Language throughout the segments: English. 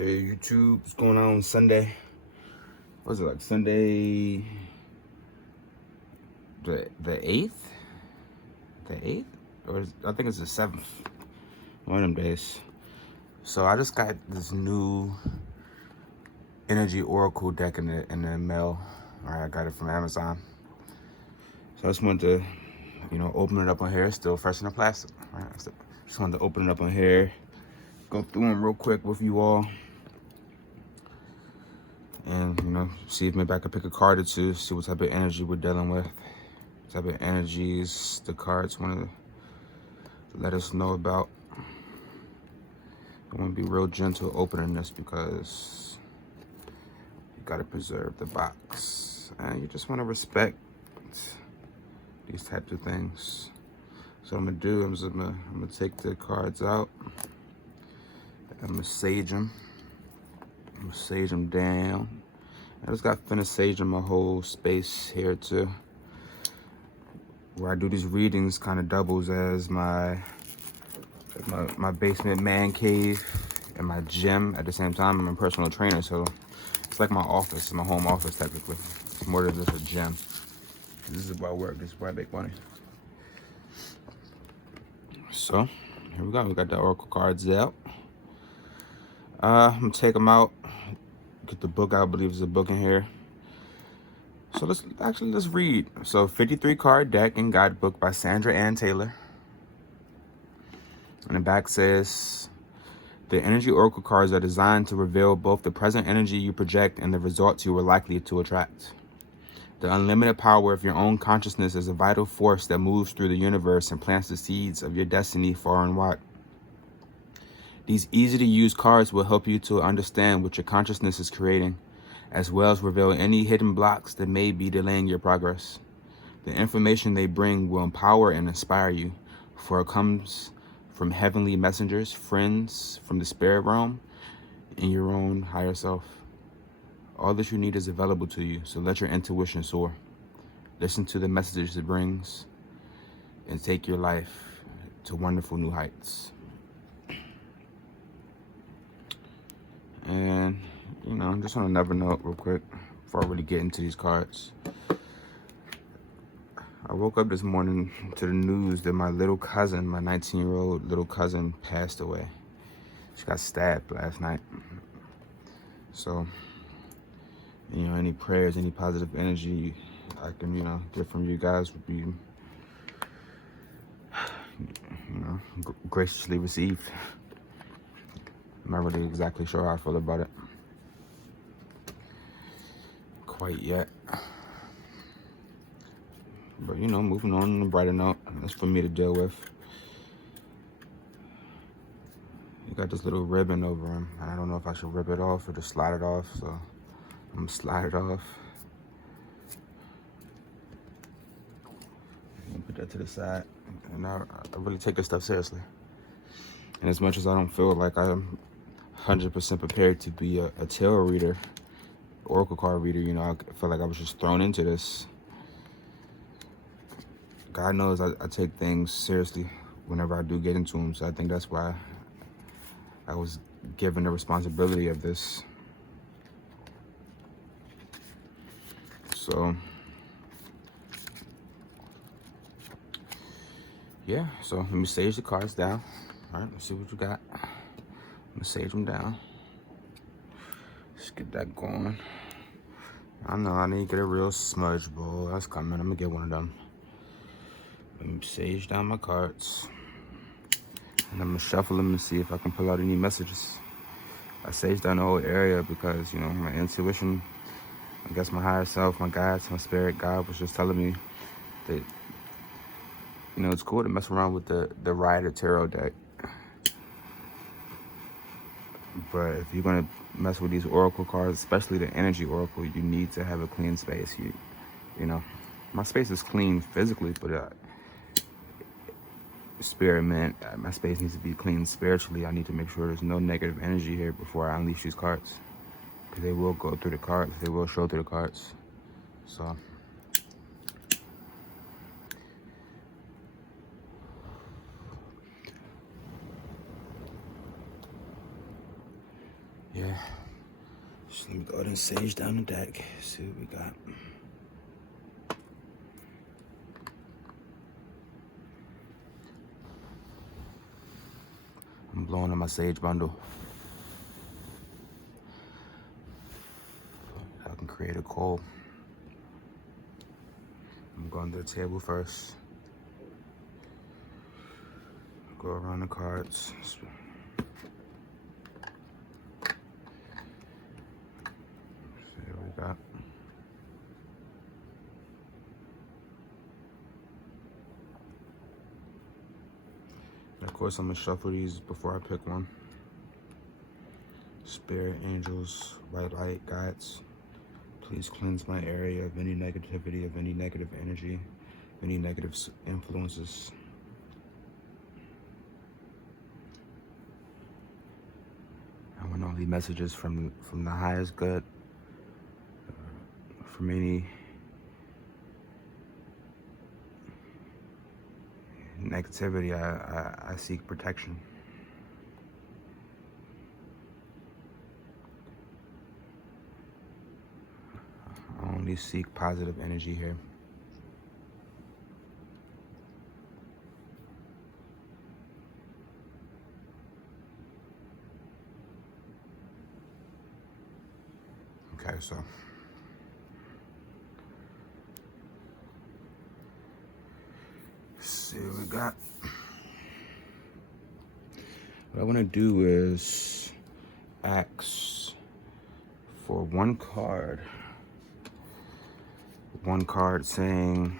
Hey YouTube, what's going on Sunday? What was it, like Sunday the 8th? The 8th? Or I think it's the 7th. One of them days. So I just got this new Energy Oracle deck in the mail. Alright, I got it from Amazon. So I just wanted to, open it up on here. It's still fresh in the plastic. Right? Just wanted to open it up on here. Go through them real quick with you all. And, see if maybe I could pick a card or two, see what type of energy we're dealing with. What type of energies the cards want to let us know about. I want to be real gentle opening this because you got to preserve the box. And you just want to respect these types of things. So what I'm going to do is I'm going to take the cards out. I'm going to sage them. I'm going to sage them down. I just got finished saging my whole space here too. Where I do these readings kind of doubles as my basement man cave and my gym at the same time. I'm a personal trainer, so it's like my office. It's my home office technically. It's more than just a gym. This is where I work. This is where I make money. So here we go. We got the oracle cards out. I'm gonna take them out. Get the book out. I believe there's a book in here. So let's read. So 53 card deck and guidebook by Sandra Ann Taylor. And the back says, the energy oracle cards are designed to reveal both the present energy you project and the results you are likely to attract. The unlimited power of your own consciousness is a vital force that moves through the universe and plants the seeds of your destiny far and wide. These easy-to-use cards will help you to understand what your consciousness is creating, as well as reveal any hidden blocks that may be delaying your progress. The information they bring will empower and inspire you, for it comes from heavenly messengers, friends from the spirit realm, and your own higher self. All that you need is available to you, so let your intuition soar. Listen to the messages it brings, and take your life to wonderful new heights. And, just on another note real quick, before I really get into these cards. I woke up this morning to the news that my little cousin, my 19-year-old little cousin, passed away. She got stabbed last night. So, any prayers, any positive energy I can, get from you guys would be, graciously received. I'm not really exactly sure how I feel about it quite yet. But, moving on a brighter note, that's for me to deal with. You got this little ribbon over him. I don't know if I should rip it off or just slide it off, so I'm gonna slide it off. Put that to the side. And I really take this stuff seriously. And as much as I don't feel like I'm 100% prepared to be a tarot reader, oracle card reader, I feel like I was just thrown into this. God knows I take things seriously whenever I do get into them, so I think that's why I was given the responsibility of this. So, yeah, so let me sage the cards down. All right, let's see what you got. I'm gonna sage them down. Let's get that going. I know I need to get a real smudge bowl. That's coming. I'm gonna get one of them. Let me sage down my cards. And I'm gonna shuffle them and see if I can pull out any messages. I saged down the whole area because, my intuition, I guess my higher self, my guides, my spirit, God was just telling me that, it's cool to mess around with the Rider Tarot deck. But if you're gonna mess with these oracle cards, especially the energy oracle, you need to have a clean space. My space is clean physically, but spirit meant my space needs to be clean spiritually. I need to make sure there's no negative energy here before I unleash these cards, because they will go through the cards. They will show through the cards. So Yeah. Just let me go ahead and sage down the deck. See what we got. I'm blowing on my sage bundle. I can create a coal. I'm going to the table first. Go around the cards. See what we got. And of course, I'm gonna shuffle these before I pick one. Spirit, angels, white light, guides. Please cleanse my area of any negativity, of any negative energy, any negative influences. I want all these messages from the highest good, from any negativity. I seek protection. I only seek positive energy here. Okay, so let's see what we got. What I want to do is ask for one card saying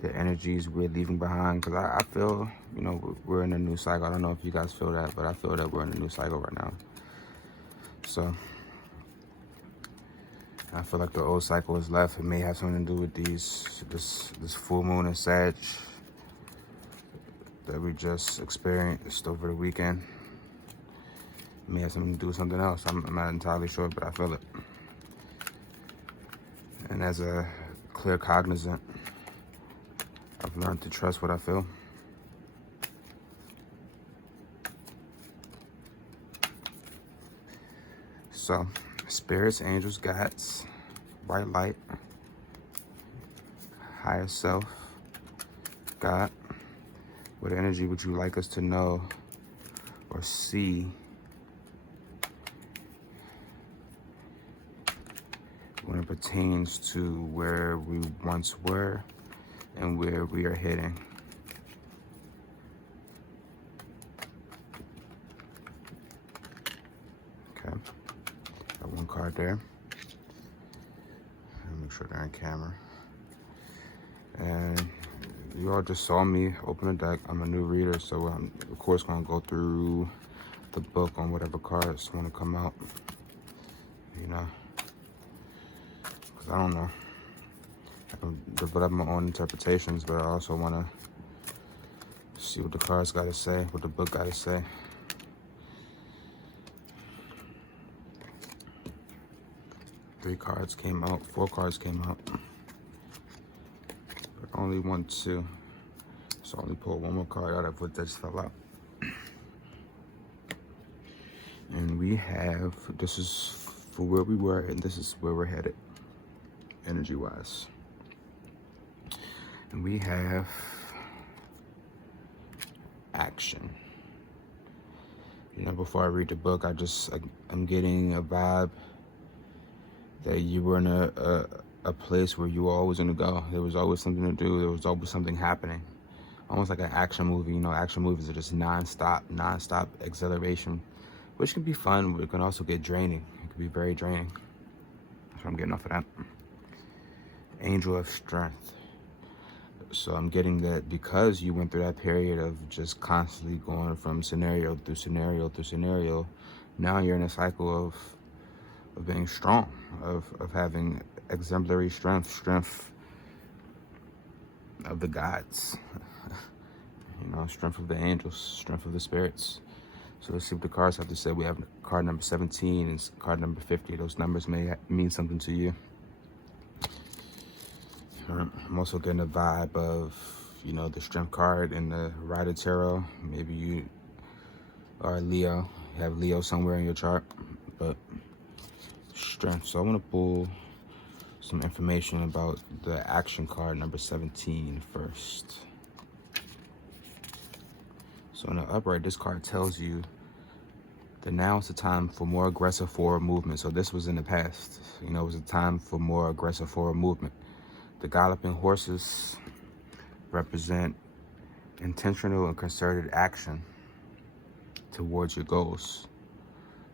the energies we're leaving behind, because I feel, you know, we're in a new cycle. I don't know if you guys feel that, but I feel that we're in a new cycle right now. So I feel like the old cycle is left. It may have something to do with this full moon in Sag that we just experienced over the weekend. It may have something to do with something else. I'm not entirely sure, but I feel it. And as a clear cognizant, I've learned to trust what I feel. So, spirits, angels, guides, white light, higher self, God, what energy would you like us to know or see when it pertains to where we once were and where we are heading? Okay, got one card there. Make sure they're on camera. And you all just saw me open a deck. I'm a new reader, so I'm of course gonna go through the book on whatever cards want to come out, you know, because I don't know. I can develop my own interpretations, but I also want to see what the cards got to say, what the book got to say. Four cards came out, but only 1, 2. So I only pulled one more card out of what just fell out. And we have, this is for where we were, and this is where we're headed, energy-wise. And we have action. You know, before I read the book, I'm getting a vibe that you were in a place where you were always going to go. There was always something to do. There was always something happening. Almost like an action movie. You know, action movies are just non-stop exhilaration, which can be fun, but it can also get draining. It can be very draining. So I'm getting off of that. Angel of Strength. So I'm getting that because you went through that period of just constantly going from scenario through scenario through scenario, now you're in a cycle of being strong, of having exemplary strength of the gods, you know, strength of the angels, strength of the spirits. So let's see what the cards have to say. We have card number 17 and card number 50. Those numbers may mean something to you. I'm also getting a vibe of, you know, the strength card in the Rider Tarot. Maybe you are Leo, you have Leo somewhere in your chart. but strength. So I want to pull some information about the action card number 17 first. So in the upright, this card tells you that now is the time for more aggressive forward movement. So this was in the past. You know, it was a time for more aggressive forward movement. The galloping horses represent intentional and concerted action towards your goals.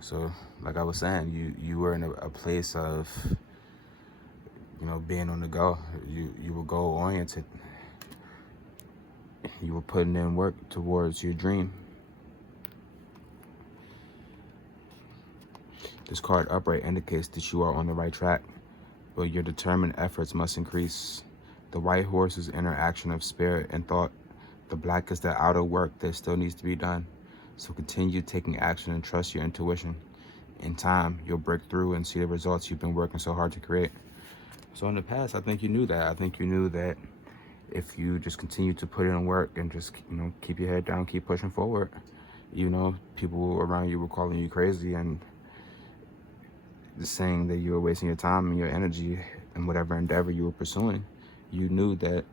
So like I was saying, you were in a place of, you know, being on the go. You were goal oriented. You were putting in work towards your dream. This card upright indicates that you are on the right track, but your determined efforts must increase. The white horse is interaction of spirit and thought. The black is the outer work that still needs to be done. So continue taking action and trust your intuition. In time, you'll break through and see the results you've been working so hard to create. So in the past, I think you knew that. I think you knew that if you just continue to put in work and just, you know, keep your head down, keep pushing forward, you know, people around you were calling you crazy and saying that you were wasting your time and your energy in whatever endeavor you were pursuing. You knew that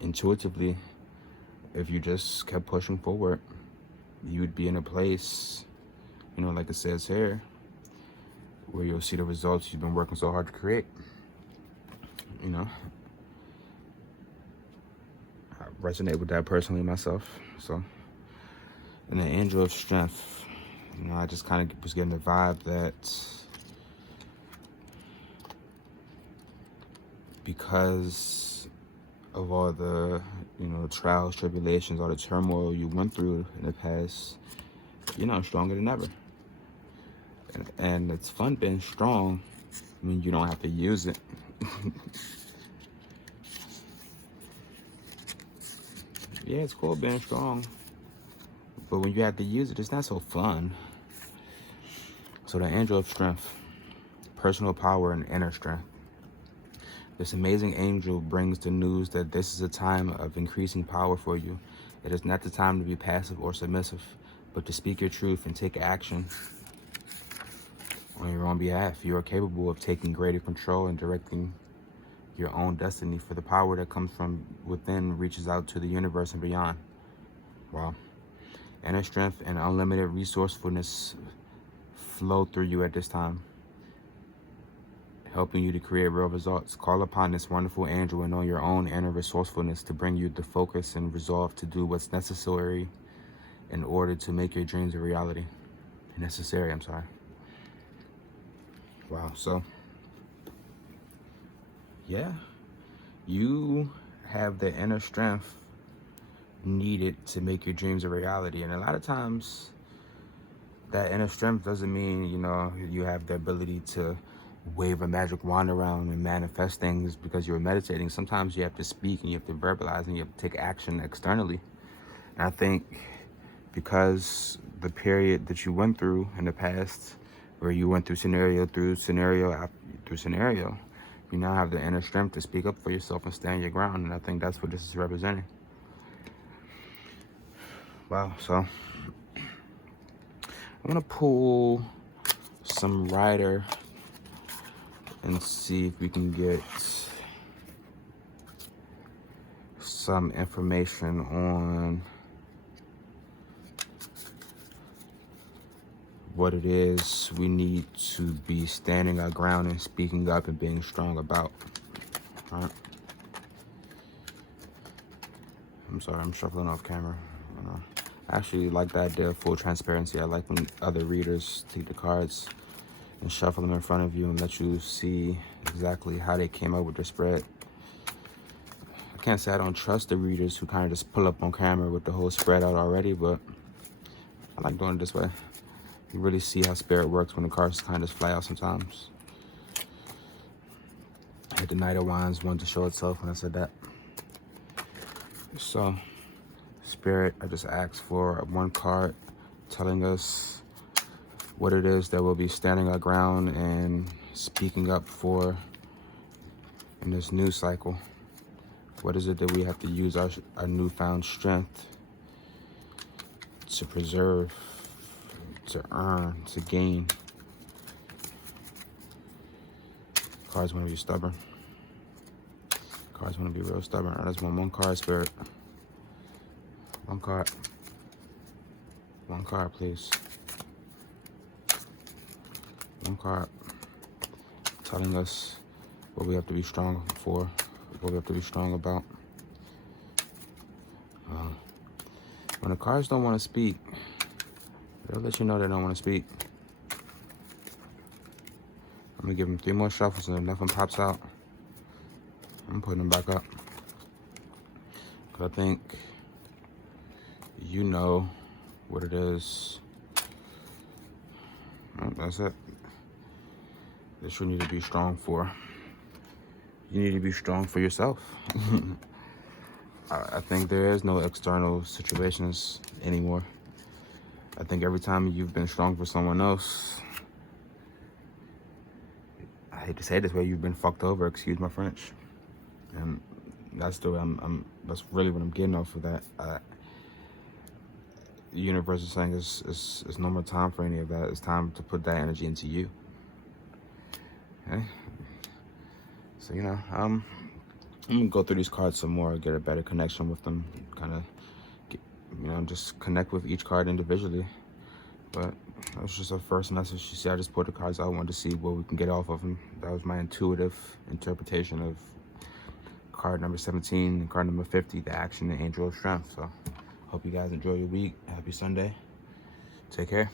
intuitively, if you just kept pushing forward, you would be in a place, you know, like it says here, where you'll see the results you've been working so hard to create. You know, I resonate with that personally myself. So, and the angel of strength, you know, I just kind of was getting the vibe that because of all the, you know, trials, tribulations, all the turmoil you went through in the past, you're now stronger than ever. And it's fun being strong when you don't have to use it. Yeah, it's cool being strong, but when you have to use it, it's not so fun. So the angel of strength, personal power and inner strength. This amazing angel brings the news that this is a time of increasing power for you. It is not the time to be passive or submissive, but to speak your truth and take action on your own behalf. You are capable of taking greater control and directing your own destiny, for the power that comes from within reaches out to the universe and beyond. Wow. Inner strength and unlimited resourcefulness flow through you at this time, helping you to create real results. Call upon this wonderful angel and know your own inner resourcefulness to bring you the focus and resolve to do what's necessary in order to make your dreams a reality. Wow, so yeah, you have the inner strength needed to make your dreams a reality. And a lot of times that inner strength doesn't mean, you know, you have the ability to wave a magic wand around and manifest things because you're meditating. Sometimes you have to speak and you have to verbalize and you have to take action externally. And I think because the period that you went through in the past, where you went through scenario, you now have the inner strength to speak up for yourself and stand your ground. And I think that's what this is representing. Wow, so I'm gonna pull some writer and see if we can get some information on what it is we need to be standing our ground and speaking up and being strong about. All right. I'm sorry, I'm shuffling off camera. I actually like the idea of full transparency. I like when other readers take the cards and shuffle them in front of you and let you see exactly how they came up with their spread. I can't say I don't trust the readers who kind of just pull up on camera with the whole spread out already, but I like doing it this way. You really see how spirit works when the cards kind of just fly out sometimes. I had the Knight of Wands wanted to show itself when I said that. So, Spirit, I just asked for one card telling us what it is that we'll be standing our ground and speaking up for in this new cycle. What is it that we have to use our newfound strength to preserve, to earn, to gain? Cards want to be stubborn. Cards want to be real stubborn. I just want one card, Spirit. One card. One card, please. One card. Telling us what we have to be strong for, what we have to be strong about. When the cards don't want to speak, they'll let you know they don't want to speak. I'm going to give them 3 more shuffles, and if nothing pops out, I'm putting them back up. Because I think you know what it is. Oh, that's it. That you need to be strong for. You need to be strong for yourself. I think there is no external situations anymore. I think every time you've been strong for someone else, I hate to say it this way, you've been fucked over, excuse my French. And that's the way that's really what I'm getting off of that. The universe is saying it's no more time for any of that. It's time to put that energy into you. Okay? So, you know, I'm gonna go through these cards some more, get a better connection with them, kind of, you know, just connect with each card individually. But that was just a first message. You see, I just put the cards out. I wanted to see what we can get off of them. That was my intuitive interpretation of card number 17 and card number 50, the action, the angel of strength. So hope you guys enjoy your week. Happy Sunday. Take care.